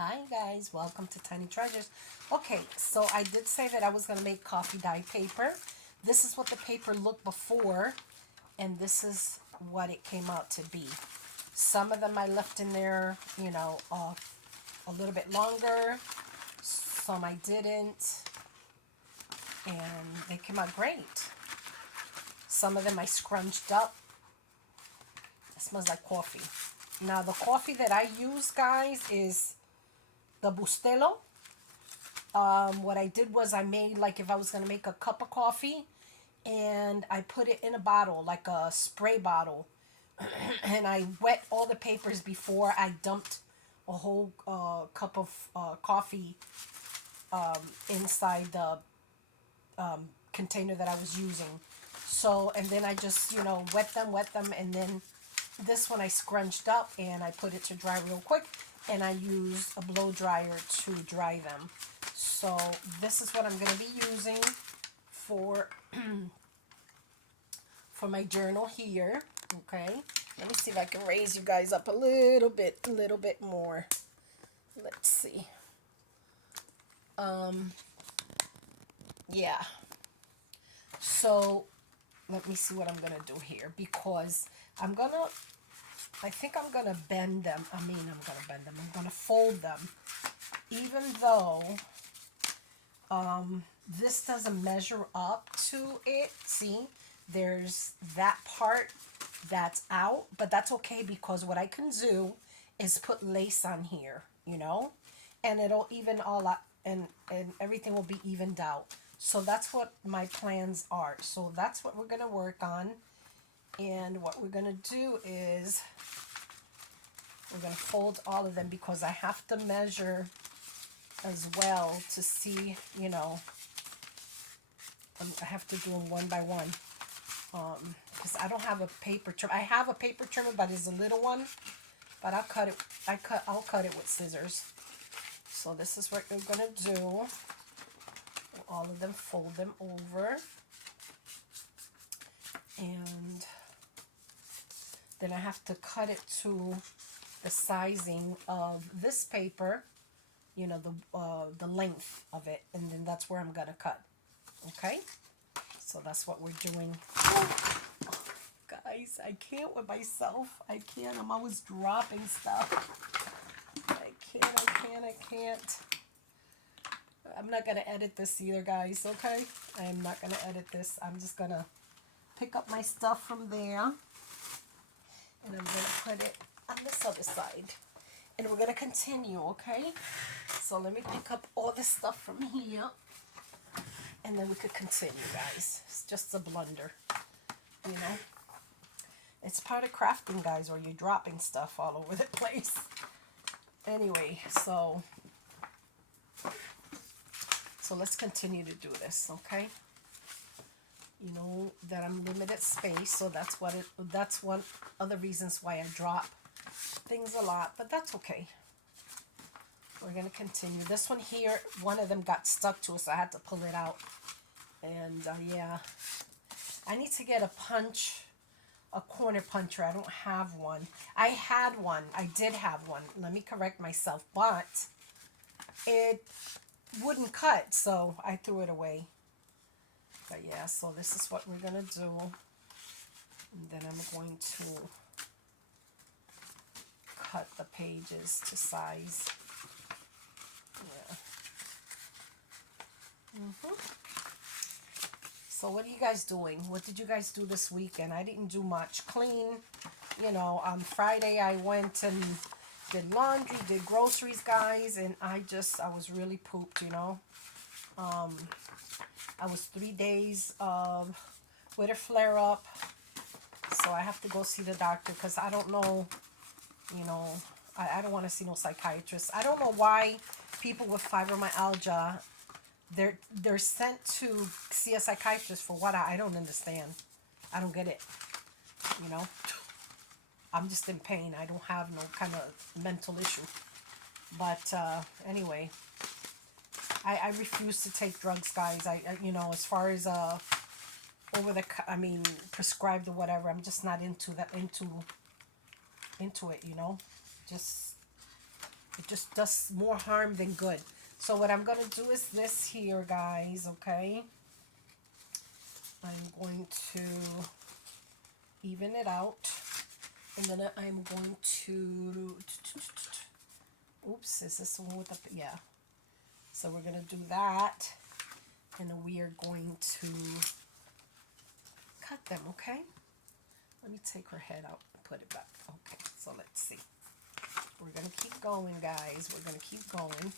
Hi guys, welcome to Tiny Treasures. Okay, so I did say that I was going to make coffee dye paper. This is what the paper looked before, and this is what it came out to be. Some of them I left in there, a little bit longer. Some I didn't, and they came out great. Some of them I scrunched up. It smells like coffee. Now the coffee that I use, guys, is the Bustelo. What I did was I made, like, if I was going to make a cup of coffee, and I put it in a bottle, like a spray bottle, and I wet all the papers before I dumped a whole cup of coffee inside the container that I was using. So, and then I just, wet them, and then this one I scrunched up and I put it to dry real quick, and I use a blow dryer to dry them. So this is what I'm going to be using for for my journal here. Okay, let me see if I can raise you guys up a little bit more. Let's see. Yeah. So let me see what I'm gonna do here, because I think I'm gonna bend them. I'm gonna bend them. I'm gonna fold them, even though this doesn't measure up to it. See, there's that part that's out, but that's okay, because what I can do is put lace on here, and it'll even all out, and everything will be evened out. So that's what my plans are. So that's what we're going to work on. And what we're going to do is we're going to fold all of them, because I have to measure as well to see, I have to do them one by one. Because I don't have a paper trimmer. I have a paper trimmer, but it's a little one. But I'll cut it. I'll cut it with scissors. So this is what we're gonna do. All of them, fold them over, and then I have to cut it to the sizing of this paper. The length of it, and then that's where I'm gonna cut. Okay. So that's what we're doing. Guys, I can't with myself. I can't. I'm always dropping stuff. I can't. I'm not going to edit this either, guys, okay? I am not going to edit this. I'm just going to pick up my stuff from there, and I'm going to put it on this other side. And we're going to continue, okay? So let me pick up all this stuff from here, and then we could continue, guys. It's just a blunder, It's part of crafting, guys, or you're dropping stuff all over the place. Anyway, so let's continue to do this, okay? You know that I'm limited space, so that's one of the reasons why I drop things a lot, but that's okay. We're gonna continue. This one here, one of them got stuck to it, so I had to pull it out. And yeah, I need to get a corner puncher. I don't have one. I had one. I did have one. Let me correct myself, but it wouldn't cut, so I threw it away. But yeah, so this is what we're gonna do. And then I'm going to cut the pages to size. Yeah. So what are you guys doing? What did you guys do this weekend? I didn't do much. Clean. On Friday I went and did laundry, did groceries, guys, and I was really pooped, I was 3 days with a flare-up, so I have to go see the doctor, because I don't know, I don't want to see no psychiatrist. I don't know why people with fibromyalgia, they're sent to see a psychiatrist for what. I don't understand. I don't get it, I'm just in pain. I don't have no kind of mental issue. But anyway, I refuse to take drugs, guys. As far as prescribed or whatever, I'm just not into it. Just It just does more harm than good. So what I'm going to do is this here, guys, okay? I'm going to even it out. And then I'm going to... Oops, is this the one with the... Yeah. So we're going to do that. And we are going to cut them, okay? Let me take her head out and put it back. Okay, so let's see. We're going to keep going, guys. We're going to keep going.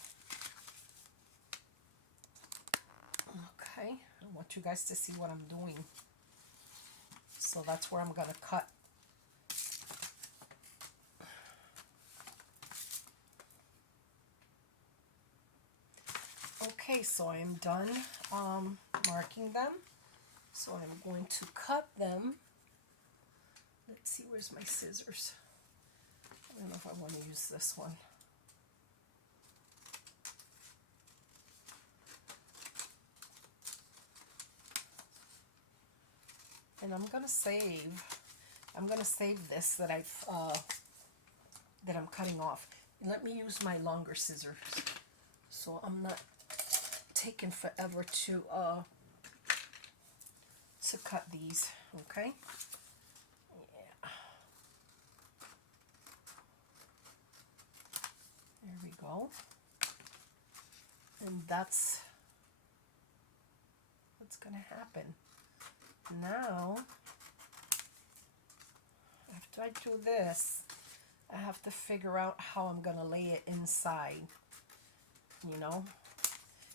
Okay, I want you guys to see what I'm doing. So that's where I'm going to cut. Okay, so I am done marking them. So I'm going to cut them. Let's see, where's my scissors? I don't know if I want to use this one. And I'm gonna save this that I'm cutting off. Let me use my longer scissors, so I'm not taking forever to cut these. Okay. Yeah. There we go. And that's what's gonna happen. Now, after I do this, I have to figure out how I'm going to lay it inside, you know,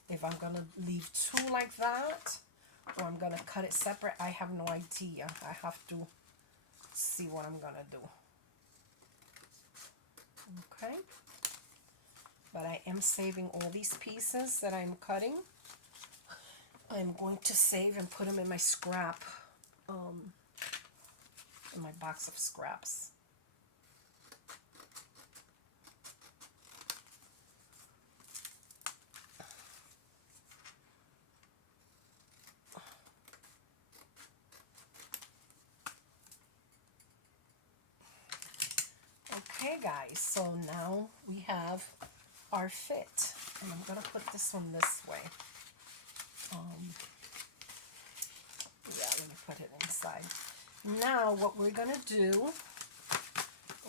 if I'm going to leave two like that, or I'm going to cut it separate. I have no idea. I have to see what I'm going to do. Okay. But I am saving all these pieces that I'm cutting. I'm going to save and put them in my scrap, in my box of scraps. Okay, guys, so now we have our fit, and I'm going to put this one this way. Yeah, let me put it inside. Now what we're going to do,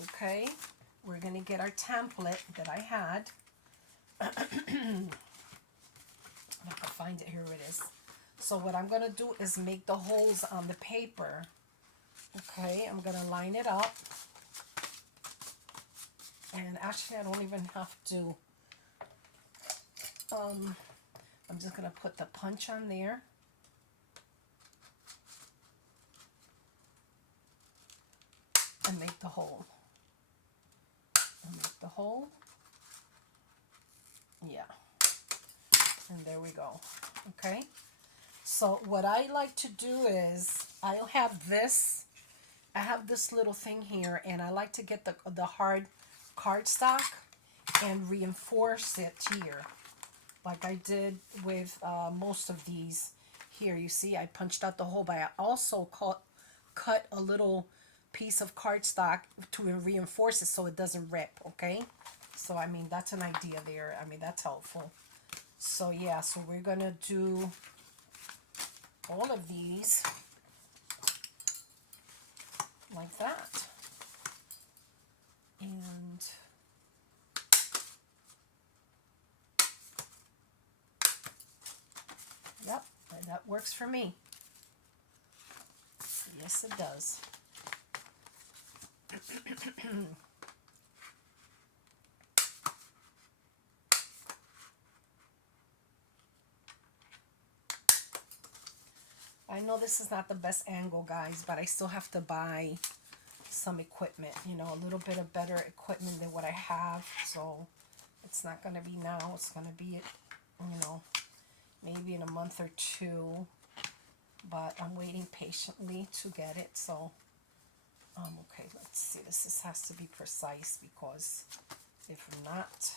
okay, we're going to get our template that I had. If I can find it, here it is. So what I'm going to do is make the holes on the paper. Okay, I'm going to line it up. And actually I don't even have to, I'm just going to put the punch on there. And make the hole. And make the hole. Yeah. And there we go. Okay. So what I like to do is I'll have this. I have this little thing here, and I like to get the hard cardstock and reinforce it here, like I did with most of these. Here, you see, I punched out the hole, but I also cut a little piece of cardstock to reinforce it so it doesn't rip, okay? So, I mean, that's an idea there. I mean, that's helpful. So, yeah, so we're going to do all of these like that. And yep, and that works for me. Yes, it does. I know this is not the best angle, guys, but I still have to buy some equipment, you know, a little bit of better equipment than what I have. So it's not going to be now. It's going to be, you know, maybe in a month or two. But I'm waiting patiently to get it. So, okay, let's see. This has to be precise, because if not,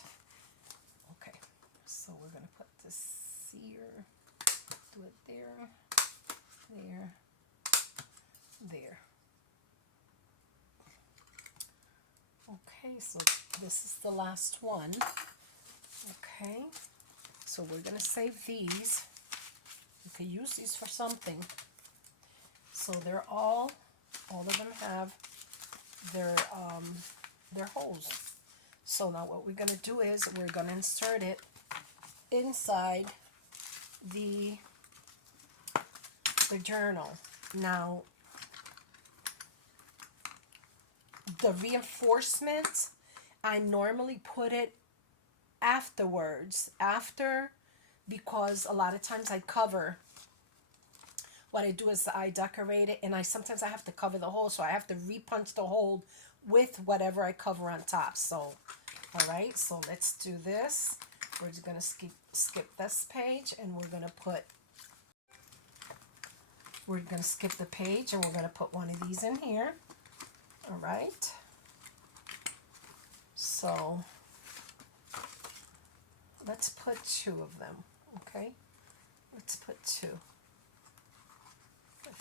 okay. So we're going to put this here, do it there, there, there. Okay, so this is the last one. Okay, so we're gonna save these. You can use these for something. So they're all of them have their holes. So now what we're gonna do is we're gonna insert it inside the journal. Now the reinforcement, I normally put it afterwards, because a lot of times I cover. What I do is I decorate it, and sometimes I have to cover the hole, so I have to repunch the hole with whatever I cover on top. So, all right, so let's do this. We're just gonna skip this page, and we're gonna skip the page, and we're gonna put one of these in here. All right. So let's put two of them. Okay. Let's put two. I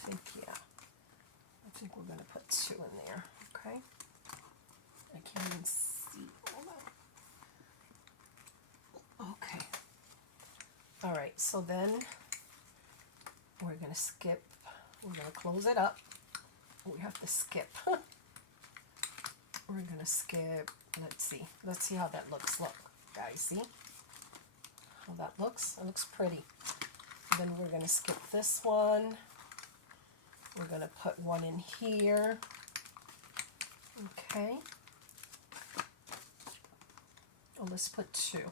think we're going to put two in there, okay? I can't even see all that. Okay. All right, so then we're going to close it up. We have to skip. We're going to skip, let's see how that looks. Look, guys, see how that looks? It looks pretty. Then we're going to skip this one. We're going to put one in here. Okay. Oh, let's put two.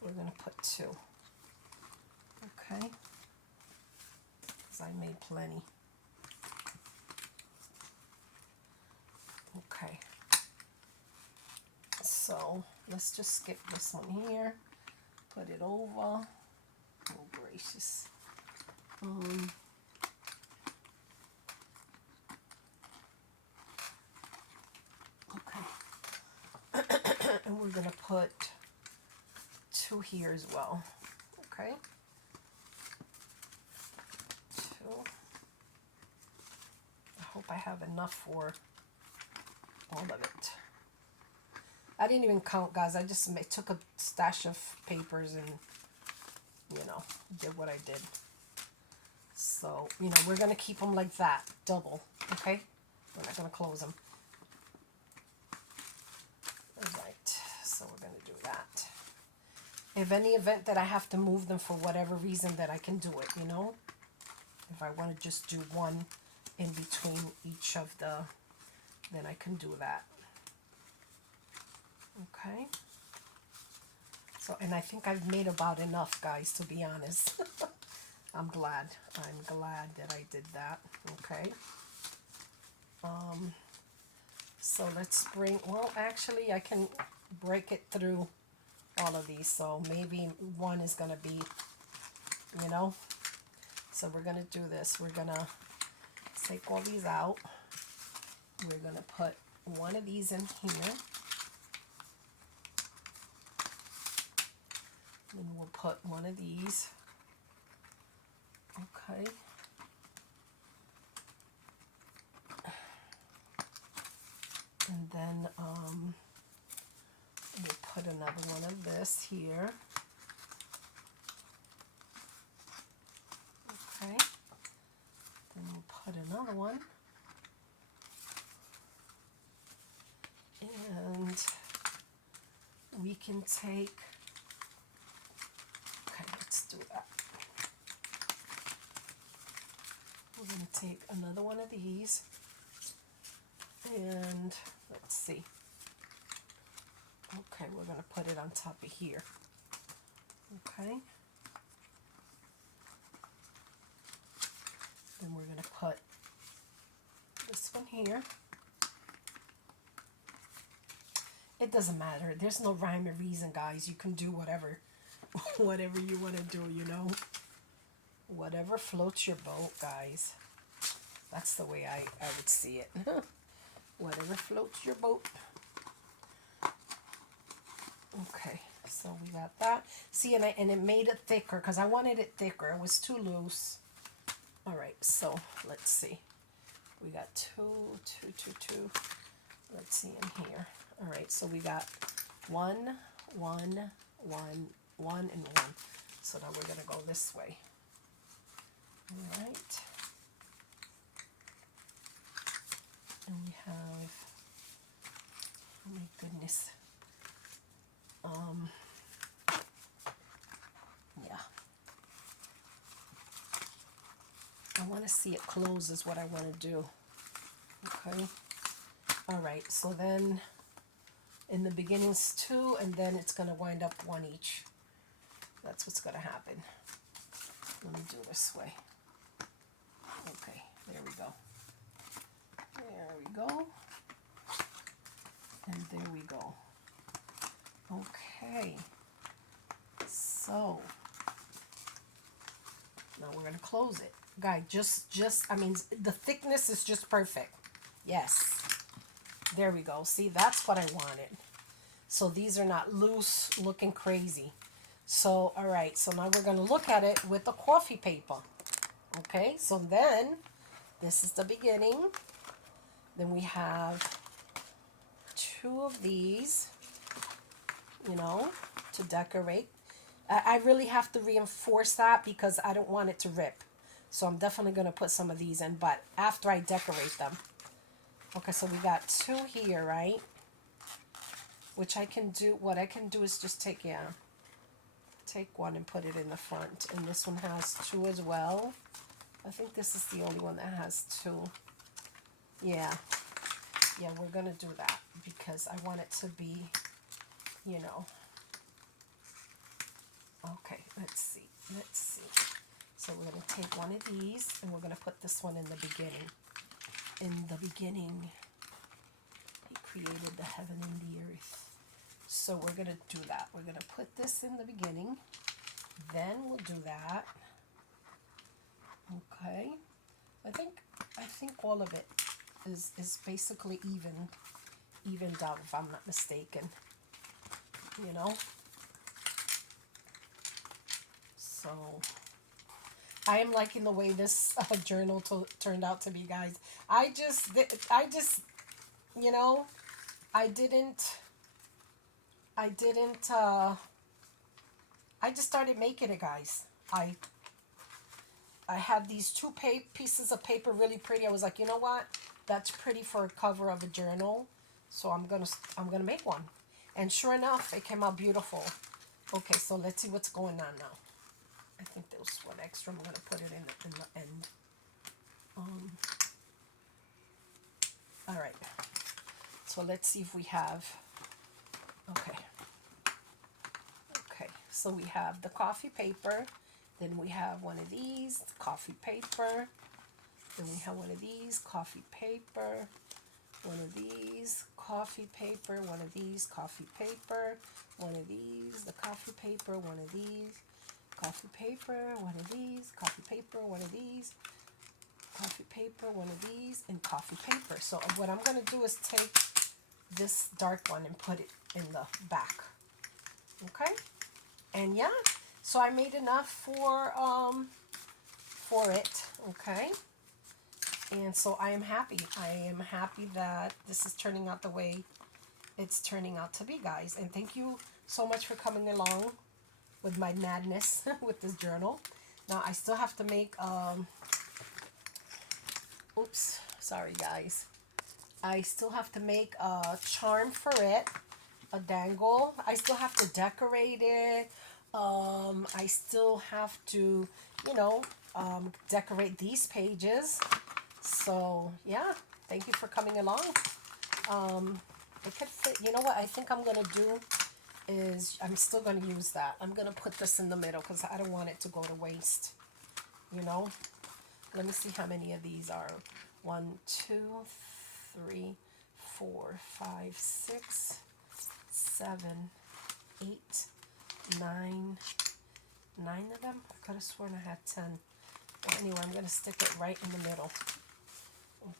We're going to put two. Okay. Because I made plenty. Okay. So let's just skip this one here. Put it over. Oh, gracious. And we're going to put two here as well. Okay. Two. I hope I have enough for all of it. I didn't even count, guys. I just took a stash of papers and, did what I did. So, we're going to keep them like that, double, okay? We're not going to close them. Alright, so we're going to do that. If any event that I have to move them for whatever reason, that I can do it, If I want to just do one in between each of then I can do that. Okay. So, and I think I've made about enough, guys, to be honest. I'm glad that I did that. Okay. So let's actually I can break it through all of these. So maybe one is going to be, so we're going to do this. We're going to take all these out. We're going to put one of these in here. Then we'll put one of these. Okay. And then we'll put another one of this here. Okay. Then we'll put another one. And we can take, okay, let's do that. We're going to take another one of these. And let's see. Okay, we're going to put it on top of here. Okay. Then we're going to put this one here. It doesn't matter. There's no rhyme or reason, guys. You can do whatever you want to do, Whatever floats your boat, guys. That's the way I would see it. Whatever floats your boat. Okay, so we got that. See, and it made it thicker because I wanted it thicker. It was too loose. All right, so let's see. We got two. Let's see in here. All right, so we got 1, 1, 1, 1, and 1. So now we're gonna go this way. All right. And we have, oh my goodness. Yeah. I want to see it close is what I want to do. Okay. All right. So then in the beginnings 2, and then it's going to wind up 1 each. That's what's going to happen. Let me do it this way. Okay. There we go. There we go. And there we go. Okay. So now we're going to close it. Guy, I mean, the thickness is just perfect. Yes. There we go. See, that's what I wanted. So these are not loose, looking crazy. So, all right. So now we're going to look at it with the coffee paper. Okay. So then, this is the beginning. Then we have 2 of these, you know, to decorate. I really have to reinforce that because I don't want it to rip. So I'm definitely going to put some of these in, but after I decorate them. Okay, so we got 2 here, right? Which I can do, what I can do is just take one and put it in the front. And this one has 2 as well. I think this is the only one that has 2. Yeah. Yeah, we're going to do that because I want it to be, you know. Okay, let's see. So we're going to take one of these and we're going to put this one in the beginning. In the beginning, he created the heaven and the earth. So we're going to do that. We're going to put this in the beginning. Then we'll do that. Okay. I think all of it is basically evened out, if I'm not mistaken. You know? So I am liking the way this journal turned out to be, guys. I just, you know, I just started making it, guys. I had these 2 pieces of paper, really pretty. I was like, you know what? That's pretty for a cover of a journal. So I'm gonna make one. And sure enough, it came out beautiful. Okay, so let's see what's going on now. I think there was one extra. I'm going to put it in the end. All right. So let's see if we have. Okay. Okay. So we have the coffee paper. Then we have one of these coffee paper. Then we have one of these coffee paper. One of these coffee paper. One of these coffee paper. One of these the coffee paper. One of these. Coffee paper, one of these, coffee paper, one of these, coffee paper, one of these, and coffee paper. So what I'm going to do is take this dark one and put it in the back. Okay? And yeah, so I made enough for it. Okay? And so I am happy. I am happy that this is turning out the way it's turning out to be, guys. And thank you so much for coming along with my madness with this journal. Now I still have to make oops, sorry guys. I still have to make a charm for it, a dangle. I still have to decorate it. I still have to, you know, decorate these pages. So yeah, thank you for coming along. It could fit. You know what I think I'm gonna do is I'm still going to use that. I'm going to put this in the middle because I don't want it to go to waste. You know? Let me see how many of these are. 1, 2, 3, 4, 5, 6, 7, 8, 9. 9 of them? I could have sworn I had 10. But anyway, I'm going to stick it right in the middle.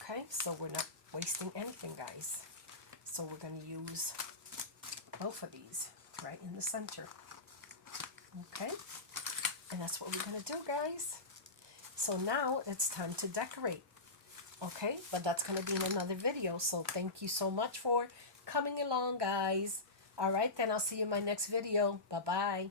Okay? So we're not wasting anything, guys. So we're going to use both of these right in the center. Okay, and that's what we're gonna do, guys. So now it's time to decorate. Okay, but that's gonna be in another video. So thank you so much for coming along, guys. All right, then I'll see you in my next video. Bye-bye.